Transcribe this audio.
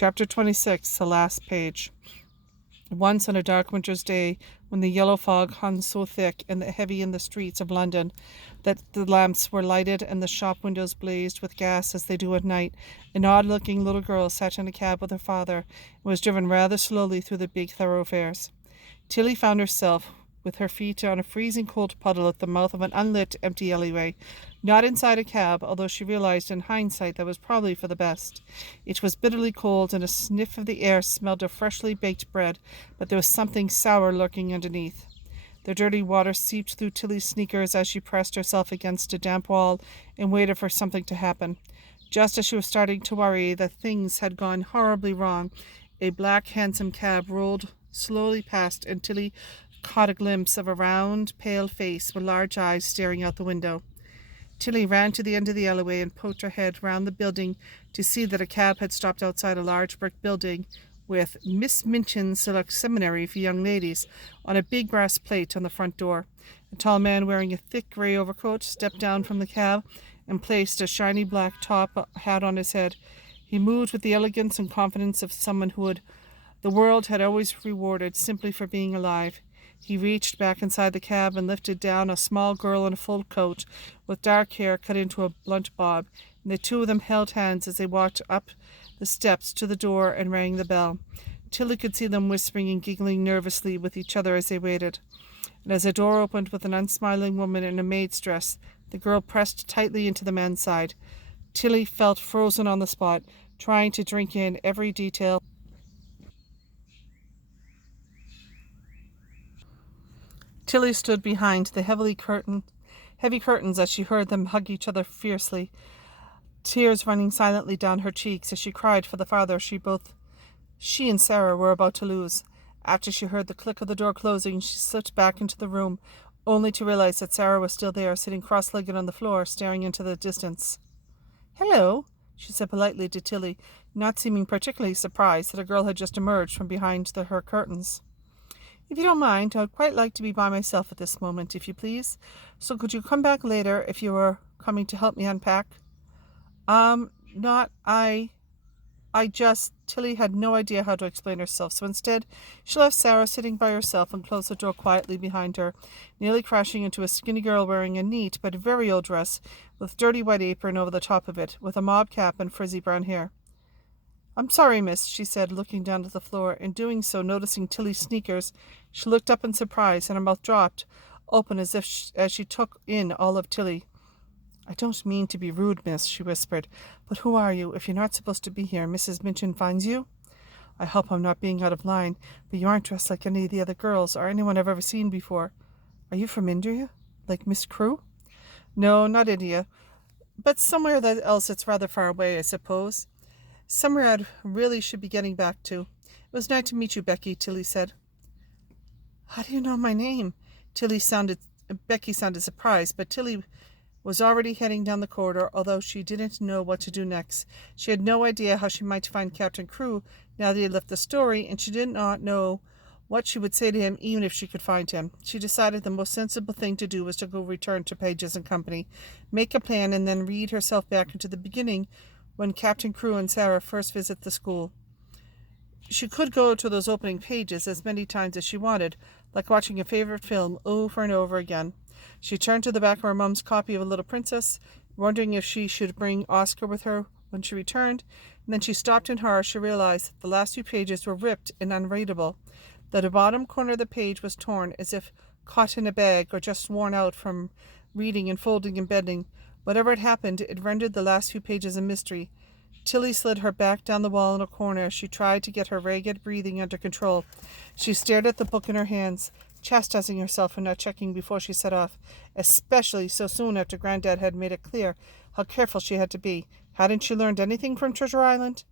Chapter 26, the last page. Once on a dark winter's day, when the yellow fog hung so thick and heavy in the streets of London that the lamps were lighted and the shop windows blazed with gas as they do at night, an odd-looking little girl sat in a cab with her father and was driven rather slowly through the big thoroughfares. Tilly found herself with her feet on a freezing cold puddle at the mouth of an unlit, empty alleyway. Not inside a cab, although she realized in hindsight that was probably for the best. It was bitterly cold, and a sniff of the air smelled of freshly baked bread, but there was something sour lurking underneath. The dirty water seeped through Tilly's sneakers as she pressed herself against a damp wall and waited for something to happen. Just as she was starting to worry that things had gone horribly wrong, a black hansom cab rolled slowly past, and Tilly caught a glimpse of a round, pale face with large eyes staring out the window. Tilly ran to the end of the alleyway and poked her head round the building to see that a cab had stopped outside a large brick building with Miss Minchin's Select Seminary for Young Ladies on a big brass plate on the front door. A tall man wearing a thick grey overcoat stepped down from the cab and placed a shiny black top hat on his head. He moved with the elegance and confidence of someone who the world had always rewarded simply for being alive. He reached back inside the cab and lifted down a small girl in a full coat with dark hair cut into a blunt bob, and the two of them held hands as they walked up the steps to the door and rang the bell. Tilly could see them whispering and giggling nervously with each other as they waited. And as the door opened with an unsmiling woman in a maid's dress, the girl pressed tightly into the man's side. Tilly felt frozen on the spot, trying to drink in every detail. Tilly stood behind the heavy curtains as she heard them hug each other fiercely, tears running silently down her cheeks as she cried for the father she and Sarah were about to lose. After she heard the click of the door closing, she slipped back into the room, only to realize that Sarah was still there, sitting cross-legged on the floor, staring into the distance. "Hello," she said politely to Tilly, not seeming particularly surprised that a girl had just emerged from behind her curtains. "If you don't mind, I'd quite like to be by myself at this moment, if you please. So could you come back later if you were coming to help me unpack?" Tilly had no idea how to explain herself, so instead she left Sarah sitting by herself and closed the door quietly behind her, nearly crashing into a skinny girl wearing a neat but very old dress with dirty white apron over the top of it, with a mob cap and frizzy brown hair. "I'm sorry, miss," she said, looking down at the floor. In doing so, noticing Tilly's sneakers, she looked up in surprise, and her mouth dropped open as she took in all of Tilly. "I don't mean to be rude, miss," she whispered, "but who are you? If you're not supposed to be here, Mrs. Minchin finds you? I hope I'm not being out of line, but you aren't dressed like any of the other girls or anyone I've ever seen before. Are you from India? Like Miss Crewe?" "No, not India, but somewhere else that's rather far away, I suppose. Somewhere I really should be getting back to. It was nice to meet you, Becky," Tilly said. "How do you know my name?" Becky sounded surprised, but Tilly was already heading down the corridor, although she didn't know what to do next. She had no idea how she might find Captain Crewe now that he had left the story, and she did not know what she would say to him even if she could find him. She decided the most sensible thing to do was to go return to Pages and Company, make a plan, and then read herself back into the beginning when Captain Crewe and Sarah first visit the school. She could go to those opening pages as many times as she wanted, like watching a favorite film over and over again. She turned to the back of her mum's copy of A Little Princess, wondering if she should bring Oscar with her when she returned, and then she stopped in horror. She realized that the last few pages were ripped and unreadable. That the bottom corner of the page was torn, as if caught in a bag or just worn out from reading and folding and bending. Whatever had happened, it rendered the last few pages a mystery. Tilly slid her back down the wall in a corner as she tried to get her ragged breathing under control. She stared at the book in her hands, chastising herself for not checking before she set off, especially so soon after Granddad had made it clear how careful she had to be. Hadn't she learned anything from Treasure Island?